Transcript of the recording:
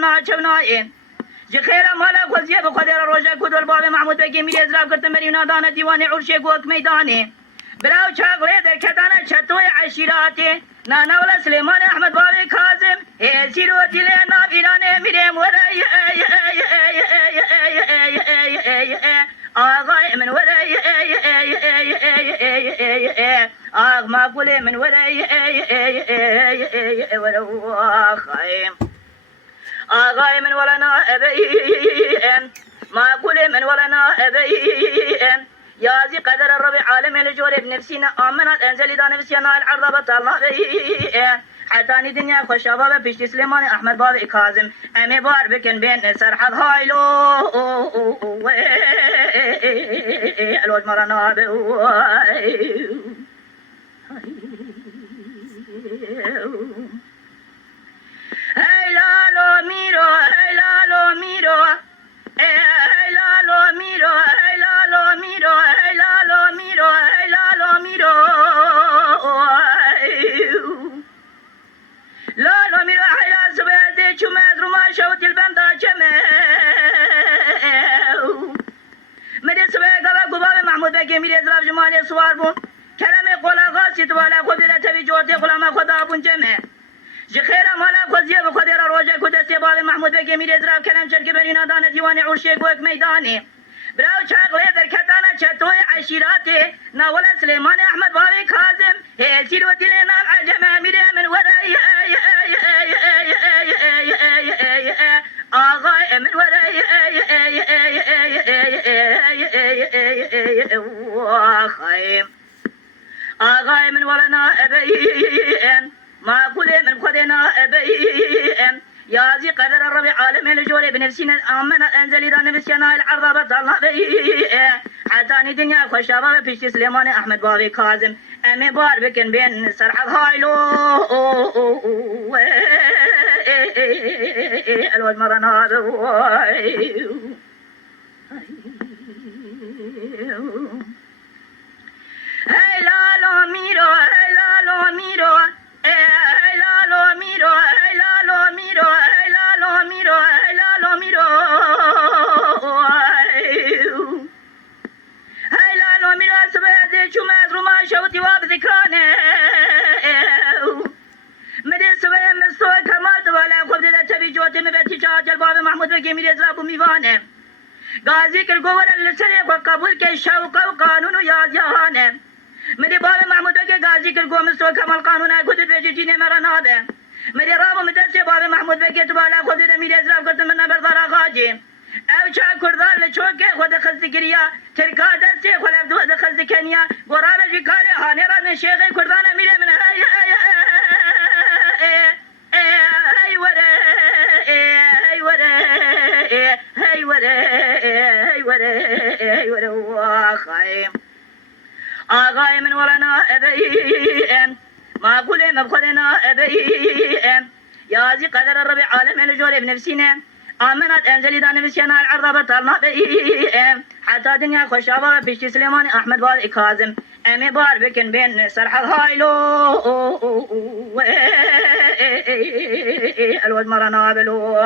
ما چونائه جخيرا مالا خوزيه بقدر روجا كدول باب محمود بگی میری ازراب کرد مرینا دانه دیوان عرشه گوک میدانه براو چاقله در کتانه چطوی عشیراته نانا ولا سليمان احمد بابي كاظم سيروتي لنا بيرانه مريم وراي آغاي من وراي آغ ما قولي من وراي آغاي من ولنا أبي ما قولي من ولنا أبي يا زي قدر الربي عالم الجور بنفسنا آمنت انزلي دا نفسنا العرض بطلنا بي حتاني دنيا خوشابا بيشتي سليمان احمد بابي كاظم امي بار بكن بين سرحض هايلو الوج مرنا هاي لالو ميرو هاي لالو ميرو هاي لالو ميرو هاي لالو ميرو هاي لالو ميرو هاي لالو ميرو لالو ميرو هاي لا سبادي چومز رو ما شوت البندا چمه مدي سبا گلا گوبا محمود بگی میری ازراب جمالی سوار بون کلمه قولا غاسی توالا خود دیده تبی جوتی قلما خدا بون چمه جخيرا مالا خوزيه بقدر روجا كدسي باب محمود بگی میری ازراب کلم چرک برینا دانه دیوان عرشه گوک میدانه براو چاقله در کتانه چطوی عشیراته ناولا سليمان احمد بابي كاظم سيروتي لنا العجمه میره من وراي آغاي من وراي آغاي من ولنا أبي ما قولي من خدنا أبي يا زي قدر الربي عالم الجوري بنفسنا آمنا انزلي دا نفسنا العرض بطلنا بي حتاني دنيا خوشابا بيشتي سليمان احمد بابي كاظم امي بار بكن بين سرحض هايلو الوج مرنا هاي لالو ميرو هاي لالو ميرو هاي لالو ميرو هاي لالو ميرو هاي لالو ميرو هاي لالو ميرو هاي لالو ميرو سبادي چومز رو ما شوتي واب ذكرانه مدي سبا مستوى كمال ولا خود دیده تبي جوتي مبتي چاچل باب محمود بگی میری ازرابو میوانه غازي كالقوة اللسري وقبول كالشوق وقانون يا جهانه مدي باب محمود بگی غازي كالقوة مستوى كمال قانون اگود بيجي جيني مراناده مدي رابو مدرسي باب محمود بگی تبالا خود دیده میری ازراب کرد من بردار آغاجي او چا کردار لچوکه خود خزد گریا ترکا دستی خلف دو خزد کنیا گرابه جی کاری حانی را نشیغی کردانه میره من هی وره هی وره هی وره هی وره هی وره واخایم آغای من ولنا ابی ما قولی مبخلنا ابی يا زي قدر الربي عالم الجوري بنفسنا آمنت انزلي دا نفسنا العرض بطلنا بي حتى دنيا خوشابا بيشتي سليمان احمد بابي كاظم امي بار بكن بين سرحض هايلو الوج مرنا بلو